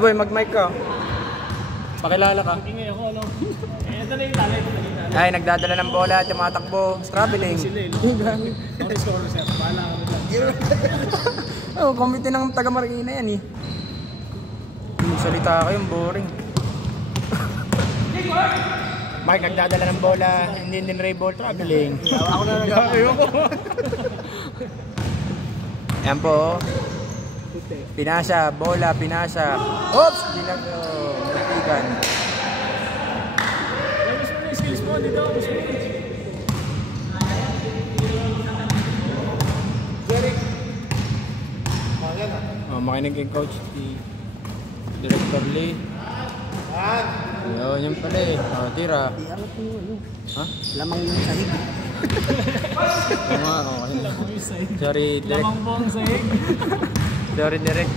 boy, mag-mic ka. Pakilala ka. Ingay ako, ano? Ito na yung talay. Ay, nagdadala ng bola, tumatakbo, traveling. Ako score, sir. Bahala ka dyan. Oh, committee ng taga Marikina yan eh. Salita kayong boring. Mark, nagdadala ng bola, hindi din ray ball, traveling. Ako na nag-ayaw ko. Yan po. Pinasa, bola, pinasa. Oops! Ginag-ikan. Mas mo na yung skills mo, dito ako gusto mo. Oh, makinig kay Coach Director Lee. Yun, yun pala eh. Oh, tira. Ha? Lamang yung sahig. Okay. Sorry, Direk. Lamang po ang sahig. Sorry, Direk.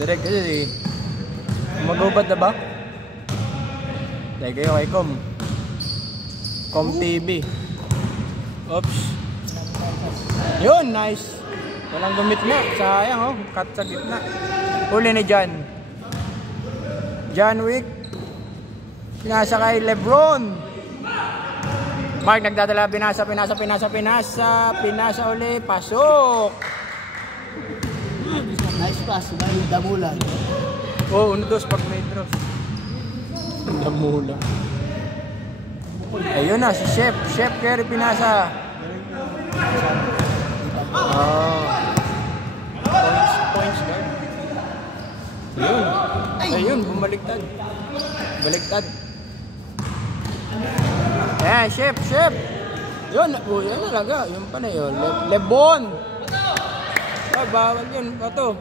Direk kasi eh. Magubad na ba? Dahil kayo kay Com TV. Oops. Yun, nice. Walang gumit na. Sayang oh. Cut sa gitna. Huli ni John Wick. Pinasa kay Lebron. Mark nagdadala, pinasa uli, pasok. Nice pass by Damulan. Oh, 1-2 pag may draws. Damula. Ayun na, si Chef Kerry pinasa. Oh. Points guard. Ayun. Ayun, bumaliktad. Baliktad. Eh, chef. Yun, yan talaga. Yun pa na yun. Lebon. Oh, bawal yun. Ito.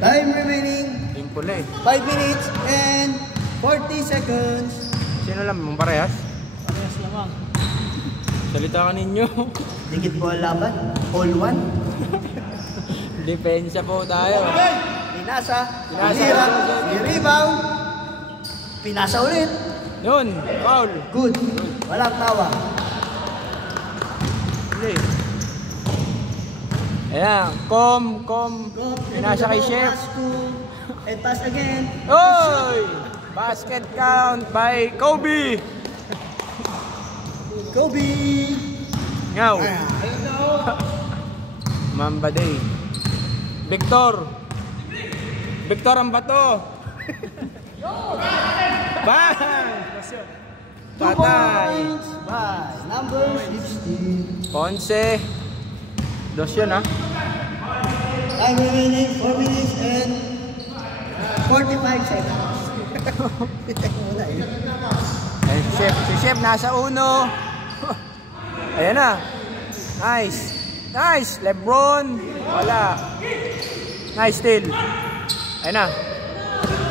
Time remaining. Yung pula eh. 5 minutes and 40 seconds. Sino lang? Mong parehas? Parehas lamang. Salita ka ninyo. Dikit po ang laban. All one. Depensa po tayo. Pinasa. Rebound. Pinasa ulit. Yun. Foul. Good. Walang tawa. Hindi. Ayan. Com. Pinasa kay Chef. And pass again. Oy! Basket count by Kobe. Ngaw. Mamba Day. Victor ang bato. Bang! Patay. By number 16. Ponce. Dos yun ha. Time remaining 4 minutes and 45 seconds. Ayan, si Chef nasa uno. Ayan na. Nice. Lebron. Wala. Nice steal. Ayan na.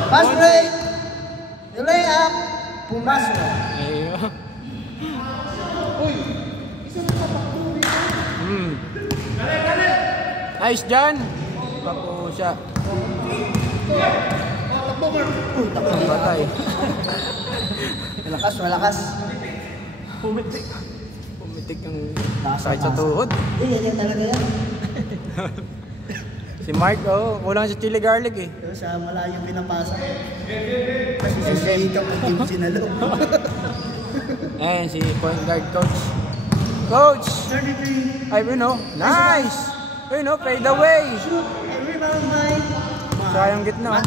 Pass break. The layup. Pumasok. Ayun. Nice John. Papo siya. Ang batay. Malakas. Pumitik ang sakit sa tuhod. Yan talaga yan. Si Mark, kulang sa chili garlic eh. Pero sa malayo pinapasa. Kasi sa ikaw ang team sinalo. Ayan, si point guard Coach. 33. Ay, nice! Fade away. Shoot and rebound by. Sayang gitna.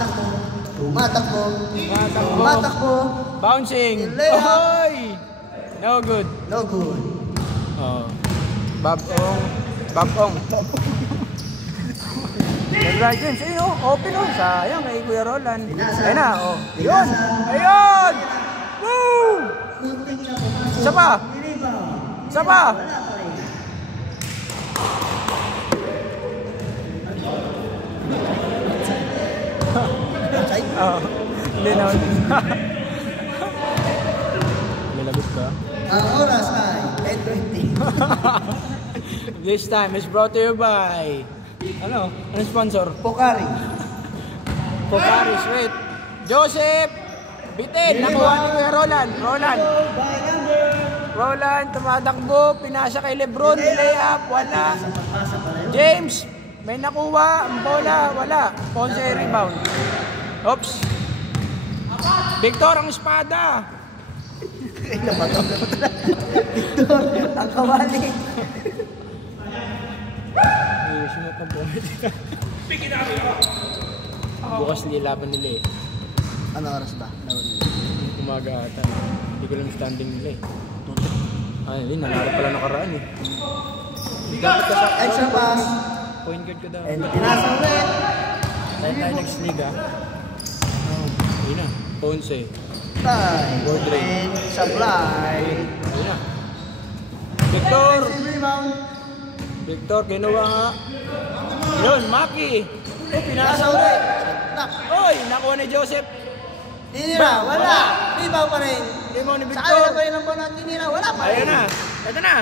Tumatakbo. Bouncing. Layup. Ohoy! No good. Oh. Babong. Congratulations. Open sayang kay Kuya Roland. Ayun na, Yun! Ayun! Woo! Isa pa! Hindi na. May lagot ka? Ang oras ay 10:20. This time is brought to you by Ano sponsor? Pocari. Sweet. Joseph Bitin, nakuha ni Kuya Roland. Roland tumatakbo, pinasa kay Lebron, layup, wala. James May nakuha. Ang bola. Wala. Ponce rebound. Oops. Victor ang espada. Namatang na Victor, ang kawali. Sunod na bola. Bukas lilaban nila eh. Ano oras ba? Umaga ata. Hindi ko lang standing nila eh. Ay, hindi. Nanalo pala nakaraan eh. Dapat ka sa Extra pass. point guard ko daw. And tinasa ulit. Tayo next league ah. Ayun na. Ponce. Time. Board rate. And supply. Ayun na. Victor! Defensive rebound. Victor, ginawa nga. Yun, Maki. Tinasa Pinasa ulit. ulit. Oy, nakuha ni Joseph. Tinira. Wala. Rebound pa rin. Hindi mo ni Sa Victor. kanila pa rin ang bola. Tinira. Wala pa rin. Ayun na. Ito na.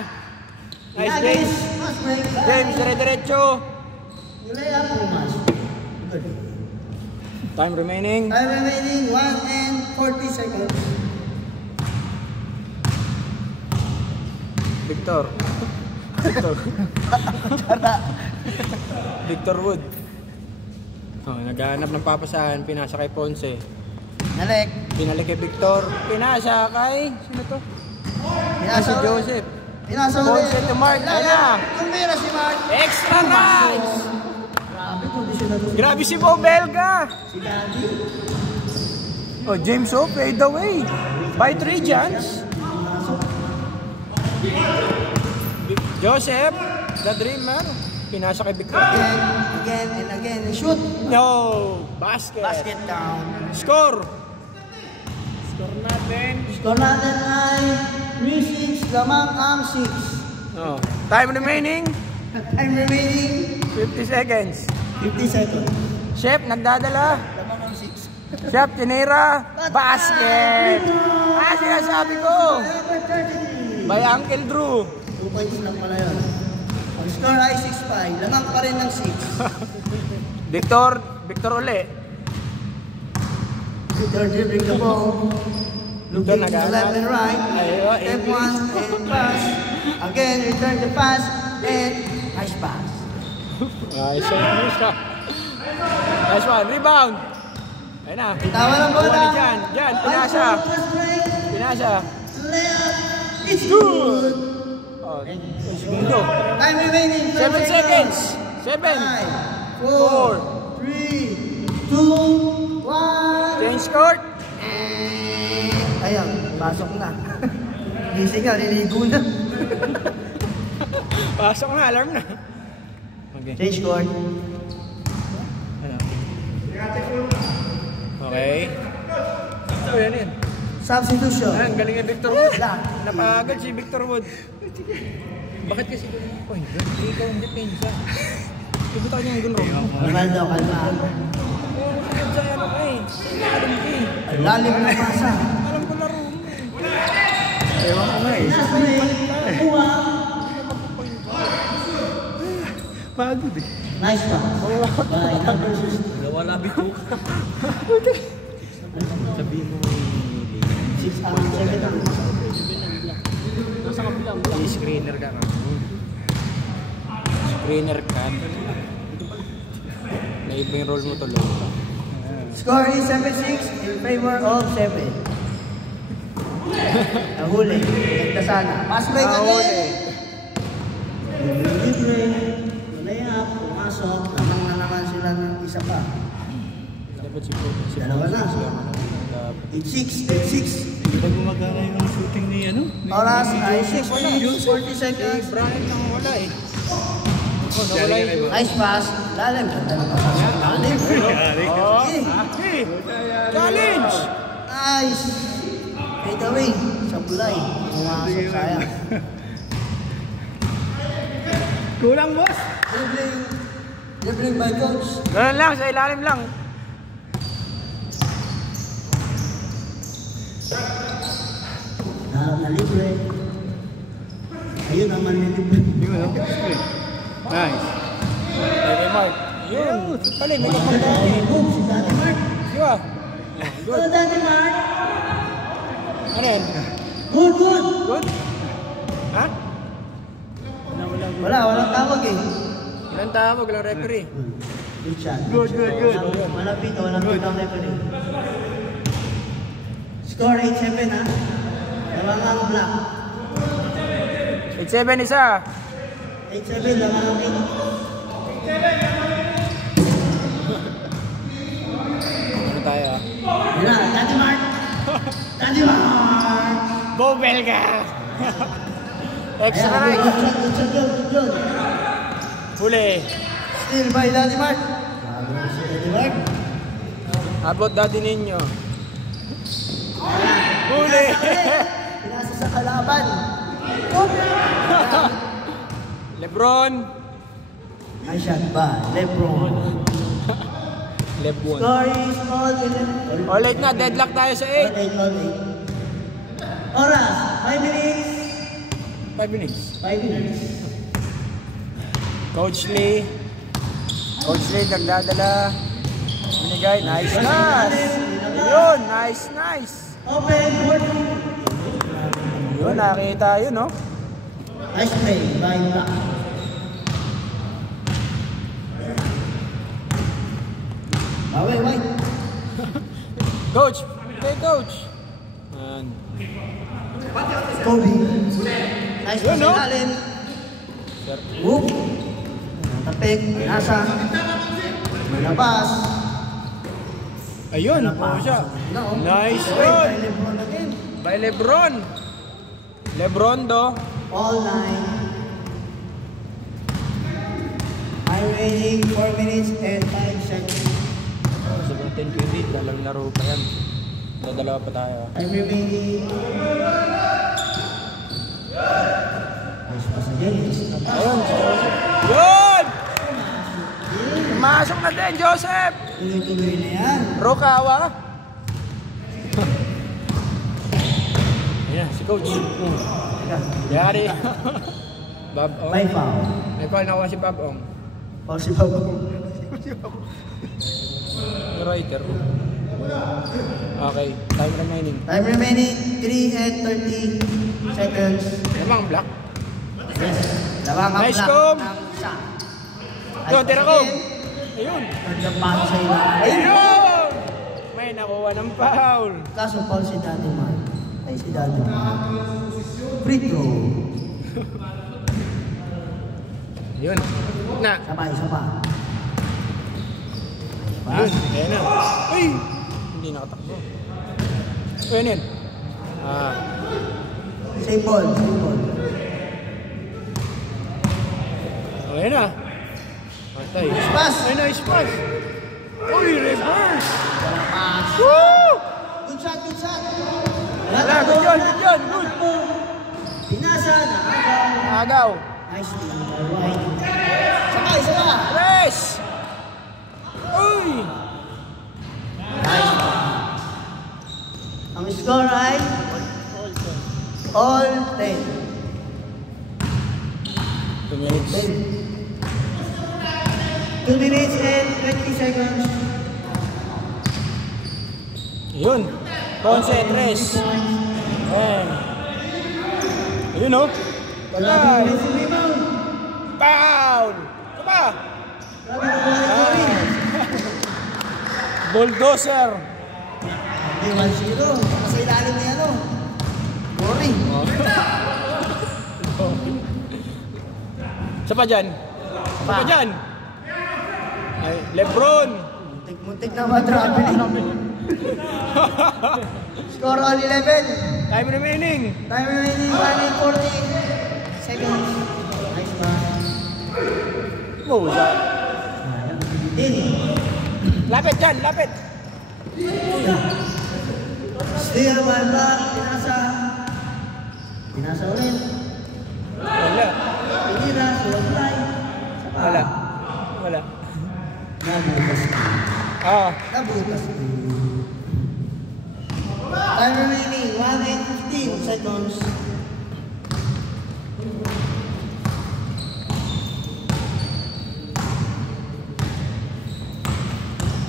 Nice James. James. Fast break. James, dire-diretso. You lay up too much. Good. Time remaining. Time remaining 1 and 40 seconds. Victor. Victor Wood. Oh, naghahanap ng papasahan. Pinasa kay Ponce. Nalik. Pinalik kay Victor. Pinasa kay... Sino to? Pinasa Si ulit. Joseph. Pinasa ulit. Ponce to Mark. Ayun na. Tumira si Mark. Extra nice! Grabe, kondisyon na to. Grabe si Bo Belga. Si Daddy. Oh, James O, fade away. By 3 Jans. Joseph, the dreamer. Pinasa kay Victor. Again, and again. Shoot. No! Basket. Basket down. Score! Score natin ay 3-6. Lamang ang 6. Oh. Time remaining, Time remaining 50 seconds. 50 seconds. Chef, nagdadala. Lamang ang 6. Chef, tinira. Basket! Ah, sinasabi ko. By Uncle Drew. 2 points lang pala yun. Ang score ay 6-5. Lamang pa rin ng 6. Victor uli. Victor dribbling the ball. Looking to the left and right. Ayun, Step 1 and pass. Again, return the pass. And nice pass. Nice one. Rebound. Ayun na. Tawa ng bola. Diyan. Pinasa. Pinasa. Layup. It's good. Oh, segundo. Time remaining 7 seconds. 7. 5, 4, 3, 2, 1. Change court. Ayan, pasok na. Gising nga, liligo na. Pasok na, alarm na. Okay. Change court. Okay. So, yan. Substitution. Ang galing ni Victor Wood. Lang. Napagod si Victor Wood. Bakit kasi ko yung point guard? Hindi ikaw ang depensa. Ibig tayo yung gunro. Ronaldo, kalma. Sumunod sa ano ka eh. Alam ko eh. Lalim na pasa. Alam ko laro mo eh. Ewan ko nga eh. Last break. Kuha. Pagod eh. Nice pass. By number 16. Nawala bito. Sabihin mo may 6 ang 7 ang. Nasa kabila. screener ka ka. Screener ka. Naiba yung role mo tuloy. Score is 7-6 in favor of 7. Nahuli. Nagdasana. Pass break again. Libre. Layup. Pumasok. Namang na naman sila ng isa pa. Dapat si Dalawa na. 8-6. 8-6. Hindi ba gumagana yung shooting ni ano? Oras ay 6 minutes 40 seconds. Brian nang wala eh. Nawala eh. Nice pass. Lalim. Ganda na pass. Lalim. Oh, hey, challenge! Nice. Fade away. Sa bulay. Pumasok. Sayang. Kulang, boss! Dribbling. Dribbling by coach. Ganun lang, sa ilalim lang. Na libre. Ayun naman yung libre. Nice. Okay, Mark. Yun. Pala, may kapag Boom, si Daddy Mark. di ba? Hello, Daddy Mark. Ano yan? Good, good. Good? Ha? Walang tawag eh. Walang tawag, walang referee. Good shot. Good. Malapit ang referee. Score 8-7 ha. Lawangang black. 8-7 isa. 8-7, lawangang 8. Ano tayo? Yun na, Daddy Mark! Daddy Mark! Bobel ka! Extra right. Good shot. Huli. Still by Daddy Mark. Daddy Mark. Abot dati ninyo. Huli. Pinasa sa kalaban. Lebron. Nice shot ba? Lebron. Lebron. Score is all 11. All 8 na, deadlock tayo sa 8. Oras, 5 minutes. 5 minutes. 5 minutes. Coach Lee. Coach Lee nagdadala. Binigay, nice pass. Yun, nice. Open court. Yun, nakita yun, no? Nice play by Black. Wait. Coach, okay, coach. And Kobe. Nice Yun, pass no? ilalim. Whoop. Tapik, nasa. Malabas. ayun, po siya. Nice run. LeBron again. By Lebron. Lebron do. All 9. I'm waiting 4 minutes and 5 seconds. Sobrang 10 QD, dalang laro pa yan. Dadalawa pa tayo. I'm remaining. Nice pass again. Ayun, si Joseph. Yun! Masok na din, Joseph! Tuloy-tuloy na yan. Rokawa. Ayan, si coach. Yari. Bob Ong. By foul. May call na ako si Bob Ong. O si Pablo. Writer. Okay, time remaining. Time remaining 3 and 30 seconds. Lamang black. Yes. Lawangang Nice black comb. ng isa. Doon, tira ko. Ayun. Third na foul sa ila. Ayun! May nakuha ng foul. Kaso foul si Daddy Mark. Ay si Daddy Mark. Free throw. Ayun. Na. Isa pa. Ayun. Ayan na. Ay! Hindi nakatakbo. Ayun yun. Same ball. Ayun na. Patay. Pass. Ayun na, pass. Uy, reverse! Pass. Woo! Good shot. Wala, good yun. Good. Pinasa na. Agaw. Nice team. Right. Isa pa. Press! Uy! Nice. Ang score ay all 10. 2 minutes. 2 minutes and 20 seconds. Yun. Concentres. Ayan. Ayun o. Patay. Foul! Ito ba? Bulldozer. Hindi 1-0. Kasi ilalim niya ano. Boring. Isa pa dyan. Ay, Lebron. Muntik na ma-traveling. Score all 11. Time remaining. Time remaining 1 and 40 seconds. Nice pass. Musa. In. Lapit dyan, lapit. Still by back. Pinasa ulit. Wala. Pinira. Supply. Wala. Nabutas. Nabutas. Time remaining 1 and 15 seconds.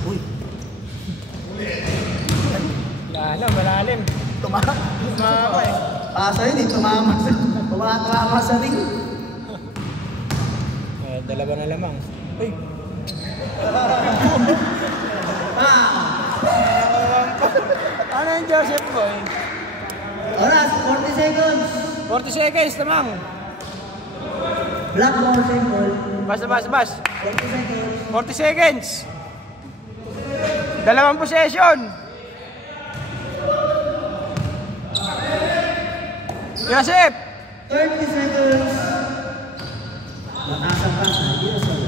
Uy. Malalim. Tumama eh. Pasa yun eh, tumama sa ring. Dalawa na lamang. Uy. Ano yung Joseph Boy? Oras, 40 seconds. 40 seconds lamang. Black ball, same ball. Bas. 40 seconds. 40 seconds. Dalawang possession. Joseph. 30 seconds. Mataas ang pasa. Girasol.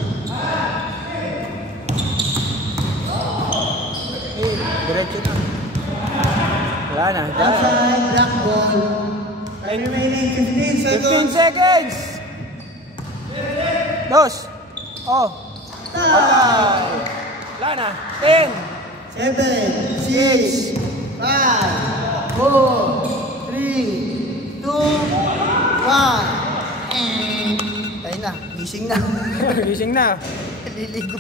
Diretso na. Wala na. Outside, black ball. Time remaining 15 seconds. 15 seconds. Dos. Oh. Time. Wala na. 10. 7, 6, 5, 4, 3, 2, 1. Tayo na, gising na. Gising na. Liligo.